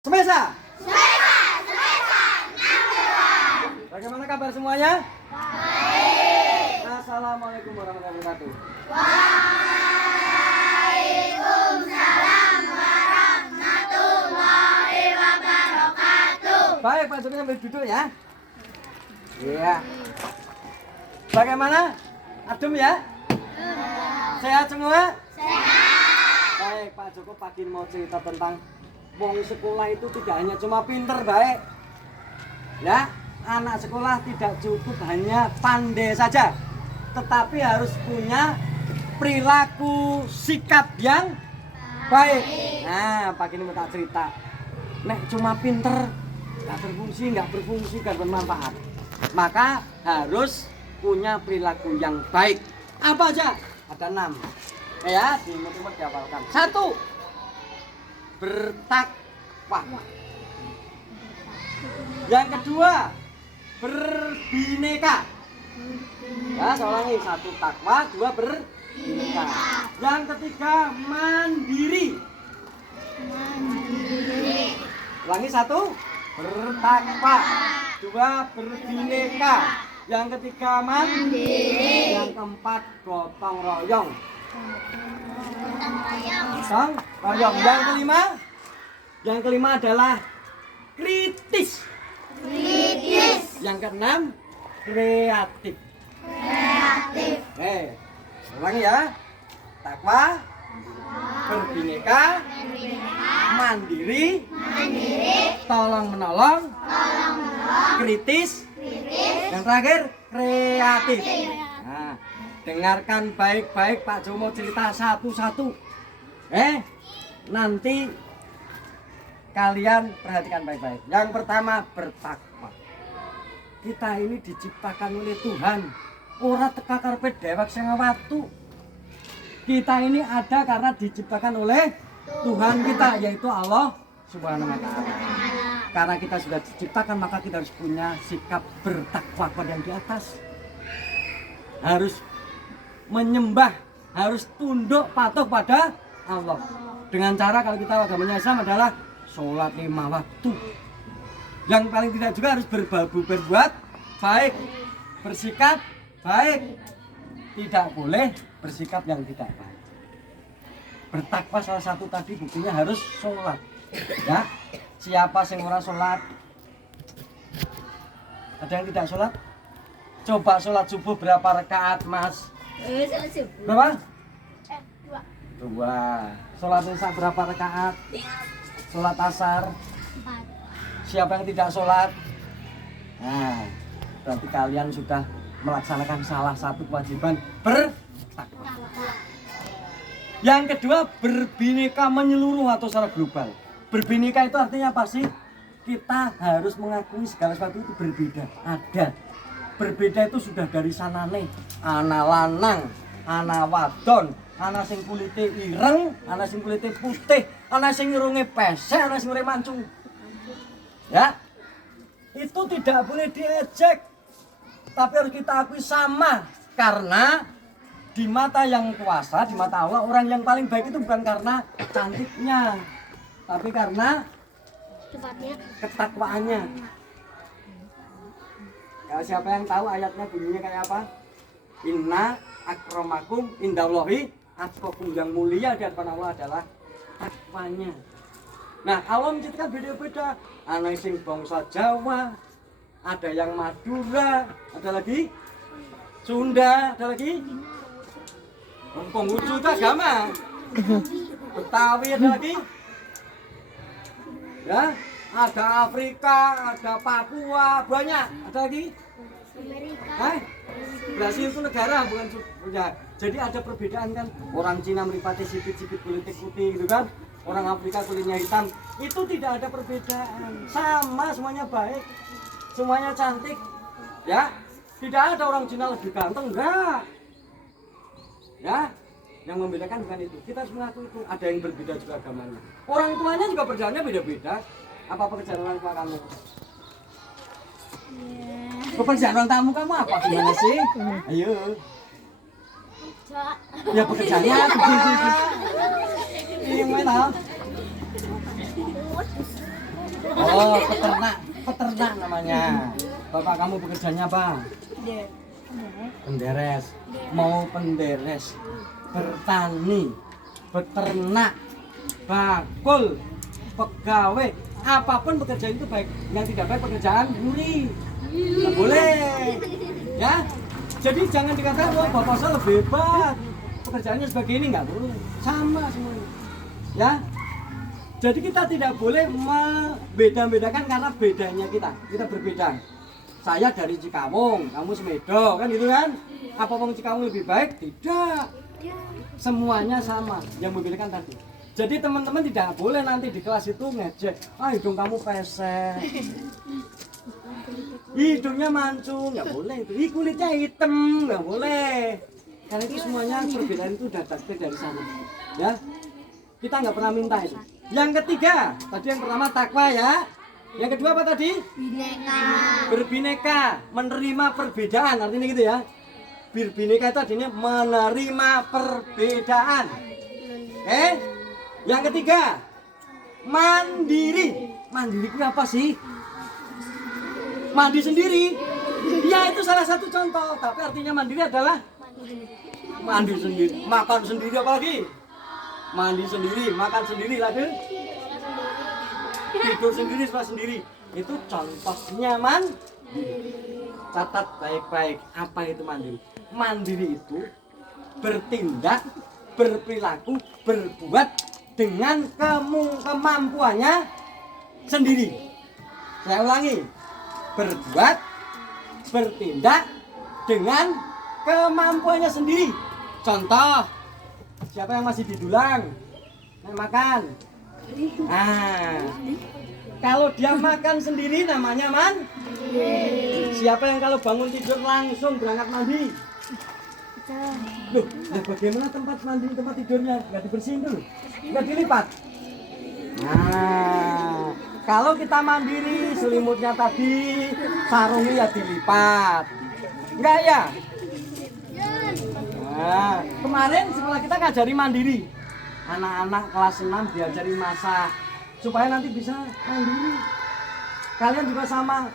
Semesa. Bagaimana kabar semuanya? Baik. Assalamualaikum warahmatullahi wabarakatuh. Waalaikumsalam warahmatullahi wabarakatuh. Baik, Pak Joko sambil duduk ya. Iya. Bagaimana? Adem ya? Sehat semua? Sehat. Baik, Pak Joko pagi mau cerita tentang wong sekolah itu tidak hanya cuma pinter, baik. Ya, anak sekolah tidak cukup hanya pandai saja, tetapi harus punya perilaku sikap yang baik. Nah, pagi ini mau tak cerita. Nek cuma pinter, nggak berfungsi, nggak bermanfaat. Maka harus punya perilaku yang baik. Apa aja? Ada 6. Ya, di mulut dihafalkan. 1. Bertakwa. Yang kedua, berbineka. Ya, saya ulangi. 1 takwa, 2 berbineka. Yang ketiga, mandiri. Ulangi. 1 bertakwa, 2 berbineka. Yang ketiga, mandiri. Yang keempat, gotong royong. Gotong royong. Yang kelima adalah kritis. Yang keenam, kreatif. Ulangi ya. Takwa, berbineka, mandiri, tolong menolong, kritis, yang terakhir kreatif. Nah, dengarkan baik-baik, Pak Jo mau cerita satu-satu. Nanti kalian perhatikan baik-baik. Yang pertama, bertakwa. Kita ini diciptakan oleh Tuhan. Ora teka karepe dewek sing watu. Kita ini ada karena diciptakan oleh Tuhan kita, yaitu Allah Subhanahu wa taala. Karena kita sudah diciptakan, maka kita harus punya sikap bertakwa pada yang di atas. Harus menyembah, harus tunduk patuh pada Allah. Dengan cara kalau kita agamanya Islam adalah sholat 5 waktu. Yang paling tidak juga harus berbuat baik, bersikap baik. Tidak boleh bersikap yang tidak baik. Bertakwa salah satu tadi buktinya harus sholat. Ya, siapa yang orang sholat? Ada yang tidak sholat? Coba sholat subuh berapa rakaat, Mas? Berapa? 2. Sholat isya berapa rakaat? Sholat asar? 4. Siapa yang tidak sholat? Nah, berarti kalian sudah melaksanakan salah satu kewajiban bertakwa. Yang kedua, berbineka menyeluruh atau secara global. Berbineka itu artinya apa sih? Kita harus mengakui segala sesuatu itu berbeda. Ada. Berbeda itu sudah dari sanane. Ana lanang, ana wadon, ana sing kulite ireng, ana sing kulite putih, ana sing irunge pesek, ana sing irunge mancung. Ya. Itu tidak boleh diejek. Tapi harus kita akui sama, karena di mata yang kuasa, di mata Allah, orang yang paling baik itu bukan karena cantiknya, tapi karena ketakwaannya. Kalau siapa yang tahu ayatnya bunyinya kayak apa? Inna akramakum indallahi atqakum, yang mulia di hadapan Allah adalah takwanya. Nah, Allah menciptakan beda-beda. Ana sing bangsa Jawa, ada yang Madura, ada lagi Sunda, ada lagi Konghucu itu agama. Betawi ada lagi. Ya, ada Afrika, ada Papua, banyak. Ada lagi? Amerika. Brasil itu negara bukan punya. Jadi ada perbedaan kan. Orang Cina meripati sipit-sipit kulitnya putih gitu kan. Orang Afrika kulitnya hitam. Itu tidak ada perbedaan. Sama, semuanya baik. Semuanya cantik. Ya. Tidak ada orang Cina lebih ganteng, enggak. Ya, yang membedakan bukan itu. Kita harus mengakui itu. Ada yang berbeda juga agamanya. Orang tuanya juga perjalanannya beda-beda. Apa pekerjaan orang tua kamu? Pekerjaan orang tamu kamu apa? Gimana sih? Ayo. Ya pekerjaannya apa? Ini yang mana? Oh, peternak namanya. Bapak kamu pekerjaannya apa? Penderes. Mau penderes, bertani, beternak, bakul, pegawai, apapun pekerjaan itu baik. Yang tidak baik pekerjaan nyuri. Nggak boleh. Ya. Jadi jangan dikatakan wah bapak saya lebih hebat. Pekerjaannya sebagai ini nggak boleh. Sama semuanya. Ya. Jadi kita tidak boleh membeda-bedakan karena bedanya kita berbeda. Saya dari Cikawung, kamu Semedo, kan gitu kan? Apa orang Cikawung lebih baik? Tidak. Semuanya sama, yang membedakan tadi. Jadi teman-teman tidak boleh nanti di kelas itu ngejek, hidung kamu pesek, hidungnya mancung, nggak boleh itu. Kulitnya hitam, nggak boleh. Karena itu semuanya perbedaan itu sudah dari sana. Ya, kita nggak pernah minta itu. Yang ketiga, tadi yang pertama takwa ya. Yang kedua apa tadi? Bineka. Berbineka, menerima perbedaan. Artinya gitu ya. Berbineka itu artinya menerima perbedaan. Yang ketiga, mandiri. Mandiri itu apa sih? Mandi sendiri. Ya itu salah satu contoh. Tapi artinya mandiri adalah mandi sendiri, makan sendiri apalagi? Mandi sendiri, makan sendiri lagi. Tidur sendiri, semua sendiri. Itu contohnya catat baik-baik apa itu mandiri. Mandiri itu bertindak, berperilaku, berbuat dengan kemampuannya sendiri. Saya ulangi, berbuat, bertindak dengan kemampuannya sendiri. Contoh, siapa yang masih didulang? Makan. Nah, kalau dia makan sendiri namanya siapa yang kalau bangun tidur langsung berangkat mandi? Loh, bagaimana tempat mandi, tempat tidurnya? Nggak dibersihin dulu? Nggak dilipat? Nah, kalau kita mandiri, selimutnya tadi, sarungnya ya dilipat. Enggak ya? Nah, kemarin sekolah kita ngajari mandiri. Anak-anak kelas 6 diajari masak supaya nanti bisa mandiri. Kalian juga sama.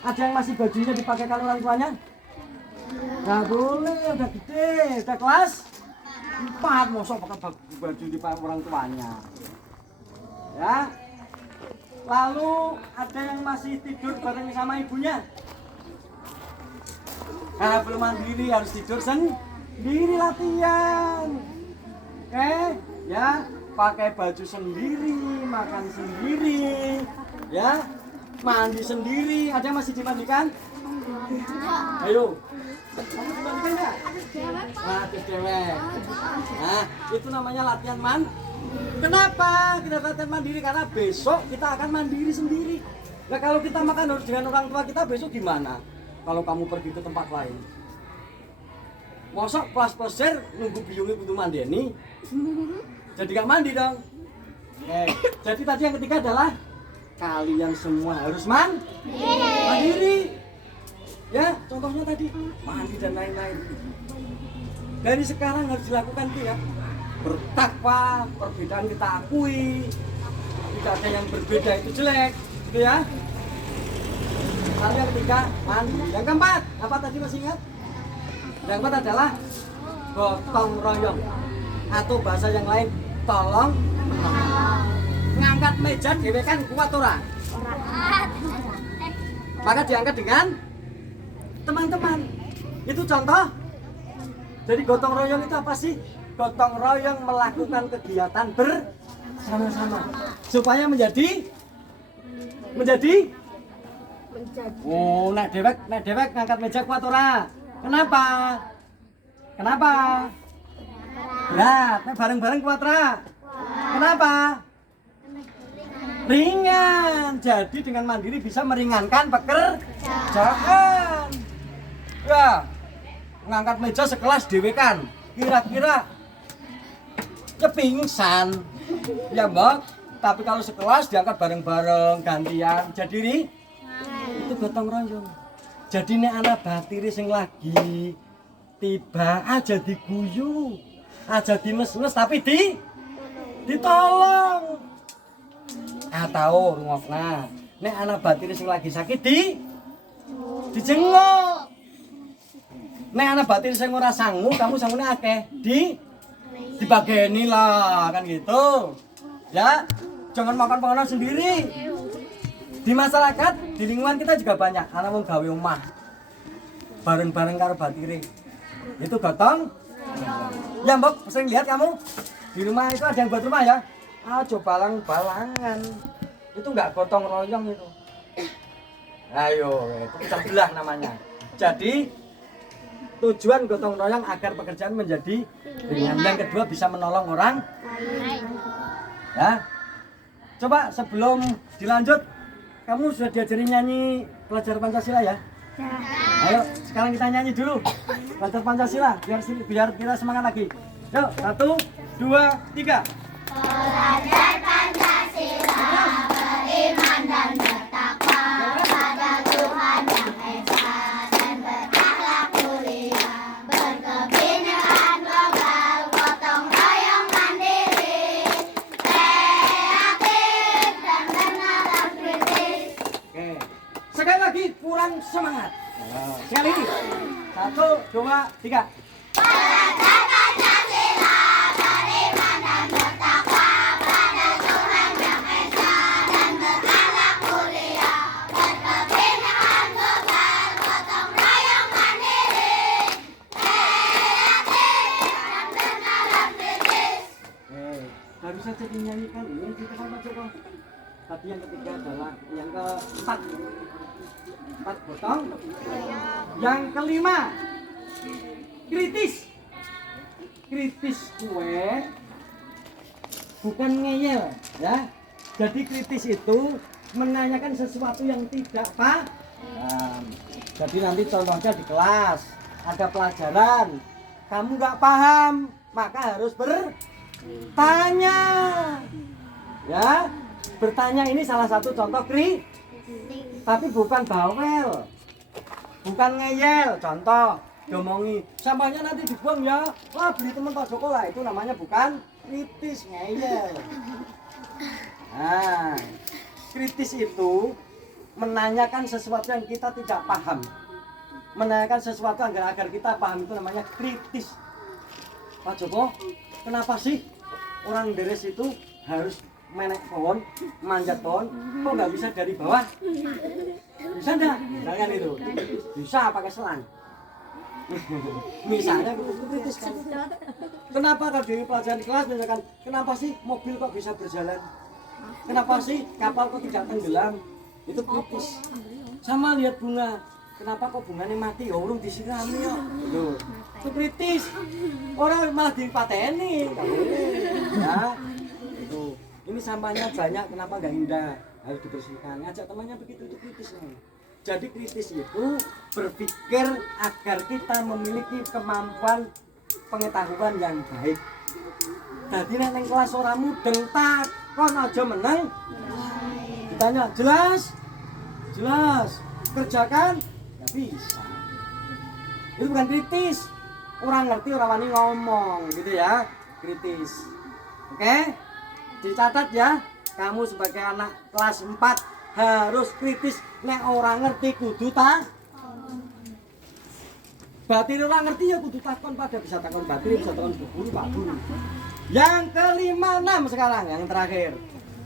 Ada yang masih bajunya dipakaikan orang tuanya? Nggak boleh, udah gede, udah kelas 4, mosok pakai baju dipakai orang tuanya. Ya. Lalu ada yang masih tidur bareng sama ibunya? Nah, belum mandiri, harus tidur sendiri, latihan. Ya, pakai baju sendiri, makan sendiri, ya, mandi sendiri. Ada yang masih dimandikan? Ayo, kamu dimandikan nggak? Nah, cewek. Nah, itu namanya latihan Kenapa kita latihan mandiri? Karena besok kita akan mandiri sendiri. Nah, kalau kita makan harus dengan orang tua kita, besok gimana? Kalau kamu pergi ke tempat lain, mosok kelas pesir nunggu biungnya butuh mandeni, jadi gak mandi dong. Jadi tadi yang ketiga adalah kalian semua harus mandiri. Ya, contohnya tadi mandi dan lain-lain. Dari sekarang harus dilakukan itu ya. Bertakwa, perbedaan kita akui. Tidak ada yang berbeda itu jelek, gitu ya. Lalu yang ketiga mandi. Yang keempat apa tadi masih ingat? Yang keempat adalah gotong royong atau bahasa yang lain tolong ngangkat meja dhewe kan kuat ora? Maka diangkat dengan teman-teman. Itu contoh. Jadi gotong royong itu apa sih? Gotong royong melakukan kegiatan bersama-sama supaya menjadi oh, nek dewek ngangkat meja kuat ora? Kenapa? Berat. Nek bareng-bareng kuat ora? Kenapa? Ringan. Jadi dengan mandiri bisa meringankan pekerjaan. Ya. Ngangkat meja sekelas dewekan. Kira-kira pingsan. Ya, Mbak. Tapi kalau sekelas diangkat bareng-bareng gantian. Jadi itu gotong royong. Jadi nek anak batiri sing lagi tiba aja diguyu, aja dimes-mes tapi ditolong. Tahu rungokna. nek anak batin sing lagi sakit dijenguk. Nek anak batin sing ora sanggup, kamu sanggune akeh dibageni lah kan gitu. Ya, jangan makan makanan sendiri. Di masyarakat, di lingkungan kita juga banyak anak wong gawe omah. Bareng-bareng karo batire. Itu gotong. Ya, Mbok, sering lihat kamu di rumah itu ada yang buat rumah ya? Coba balang-balangan. Itu enggak gotong royong itu. Ayo, itu pecah belah namanya. Jadi tujuan gotong royong agar pekerjaan menjadi ringan. Yang kedua bisa menolong orang ya. Coba sebelum dilanjut, kamu sudah diajari nyanyi pelajar Pancasila ya? Ayo sekarang kita nyanyi dulu pelajar Pancasila biar kita semangat lagi. Yuk 1, 2, 3. Pelajar Pancasila beriman dan bertakwa pada Tuhan Yang Esa dan berakhlak mulia, berkebinekaan global, gotong royong mandiri, kreatif dan bernalar kritis. Oke. Sekali lagi kurang semangat. Sekali lagi. 1, 2, 3. Pelajar Pancasila beriman dan bertakwa pada Tuhan Yang Esa dan berakhlak mulia, berkebinekaan global, gotong royong mandiri, kreatif dan bernalar kritis. Baru saja dinyanyikan ini kita kan Pak Joko. Tadi yang ketiga adalah yang keempat. 4 gotong. Yang kelima kritis. Kritis kue bukan ngeyel ya. Jadi kritis itu menanyakan sesuatu yang tidak paham. Jadi nanti contohnya di kelas ada pelajaran kamu nggak paham maka harus bertanya ya. Bertanya ini salah satu contoh tapi bukan bawel, bukan ngeyel. Contoh diomongi sampahnya nanti dibuang ya, wah beli teman Pak Joko lah, itu namanya bukan kritis, ngeyel. Nah, kritis itu menanyakan sesuatu yang kita tidak paham, menanyakan sesuatu agar kita paham, itu namanya kritis. Pak Joko, kenapa sih orang beres itu harus menek pohon, manjat pohon, kok nggak bisa dari bawah? Bisa enggak? Misalkan itu, bisa pakai selang. Misalnya itu kritis kan. Kenapa kalau di pelajaran kelas misalkan, kenapa sih mobil kok bisa berjalan? Kenapa sih kapal kok tidak tenggelam? Itu kritis. Sama lihat bunga, kenapa kok bunganya mati? Ya urung disirami ya. Itu kritis. Orang malah dipateni, nggak boleh. Ya, itu. Ini sampahnya banyak, kenapa nggak indah? Harus dibersihkan. Ngajak temannya begitu, itu kritis. Jadi kritis itu berpikir agar kita memiliki kemampuan pengetahuan yang baik. Jadi nang kelas ora mudeng takon aja meneng. Ditanya jelas? Jelas. Kerjakan? Nggak bisa. Itu bukan kritis. Orang ngerti, orang wani ngomong gitu ya. Kritis. Oke? Dicatat ya, kamu sebagai anak kelas 4 harus kritis. Nek orang ngerti kudu batin orang ngerti ya kudu takon, pada bisa takon batin, bisa takon guru, Pak Guru. Yang kelima, 6 sekarang, yang terakhir.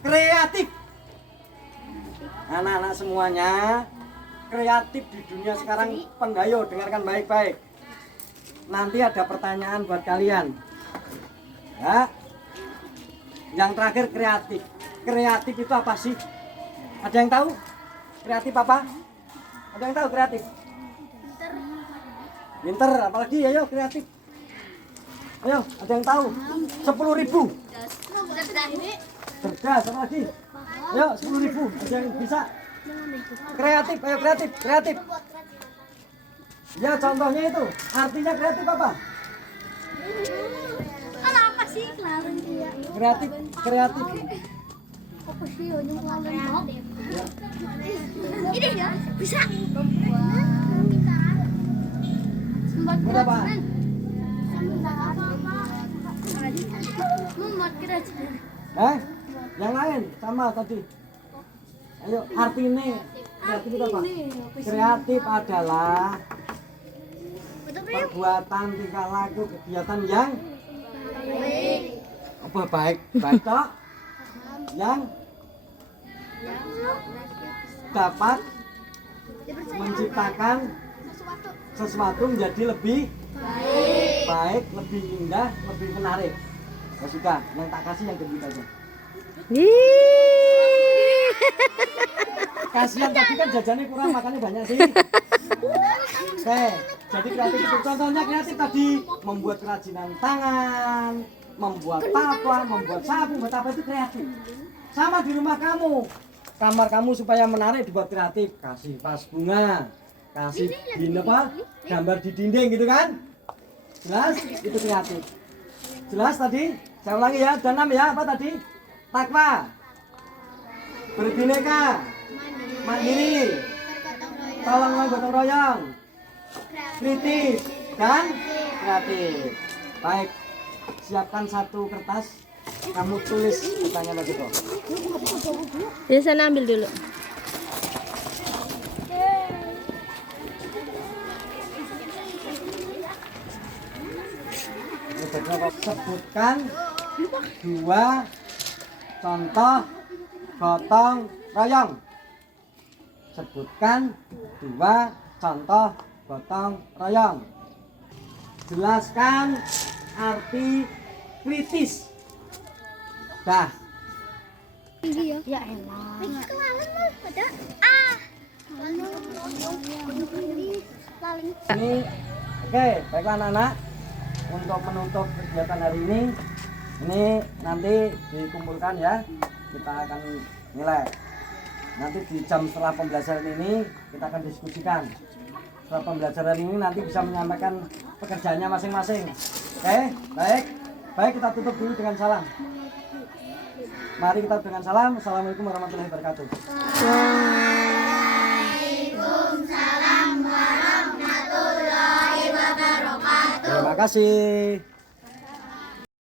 Kreatif. Anak-anak semuanya, kreatif di dunia sekarang pendayo, dengarkan baik-baik. Nanti ada pertanyaan buat kalian. Ya. Yang terakhir kreatif. Kreatif itu apa sih? Ada yang tahu? Kreatif apa? Ada yang tahu kreatif? Pinter, apalagi ayo kreatif. Ayo, ada yang tahu? 10.000. Cerdas, apa lagi? Ayo 10.000. Ada yang bisa? Kreatif, ayo kreatif, kreatif. Ya contohnya itu. Artinya kreatif apa? Kenapa sih kelarin dia? Kreatif, kreatif. Apa sih yang kelarin? Ini ya bisa. Berapa? Membuat kerajinan. Yang lain sama tadi. Ayo, artinya kreatif itu apa? Kreatif adalah perbuatan, tingkah laku, kegiatan yang apa baik toh? Yang dapat menciptakan sesuatu menjadi lebih baik, lebih indah, lebih menarik. Oh, suka, yang tak kasih yang gendut aja. Kasihan tadi kan jajannya kurang, makannya banyak sih. Oke, jadi kreatif itu contohnya kreatif tadi membuat kerajinan tangan, membuat tapa, membuat sapu, membuat apa itu kreatif. Sama di rumah kamu, kamar kamu supaya menarik dibuat kreatif, kasih vas bunga, kasih apa, gambar di dinding gitu kan? Jelas? Itu kreatif. Jelas tadi? Saya ulangi ya, dan 6 ya, apa tadi? Takwa, berbineka, mandiri, tolong gotong royong, kritis, dan kreatif. Baik, siapkan satu kertas, kamu tulis pertanyaan Mas Joko. Jadi sana ambil dulu. Sebutkan 2 contoh gotong royong. Sebutkan 2 contoh gotong royong. Jelaskan arti kritis. Dah. Ya elah. Ini oke, baiklah anak-anak. Untuk menutup kegiatan hari ini nanti dikumpulkan ya. Kita akan nilai. Nanti di jam setelah pembelajaran ini kita akan diskusikan. Setelah pembelajaran ini nanti bisa menyampaikan pekerjaannya masing-masing. Oke, baik. Baik, kita tutup dulu dengan salam. Mari kita dengan salam. Assalamualaikum warahmatullahi wabarakatuh. Waalaikumsalam warahmatullahi wabarakatuh. Terima kasih.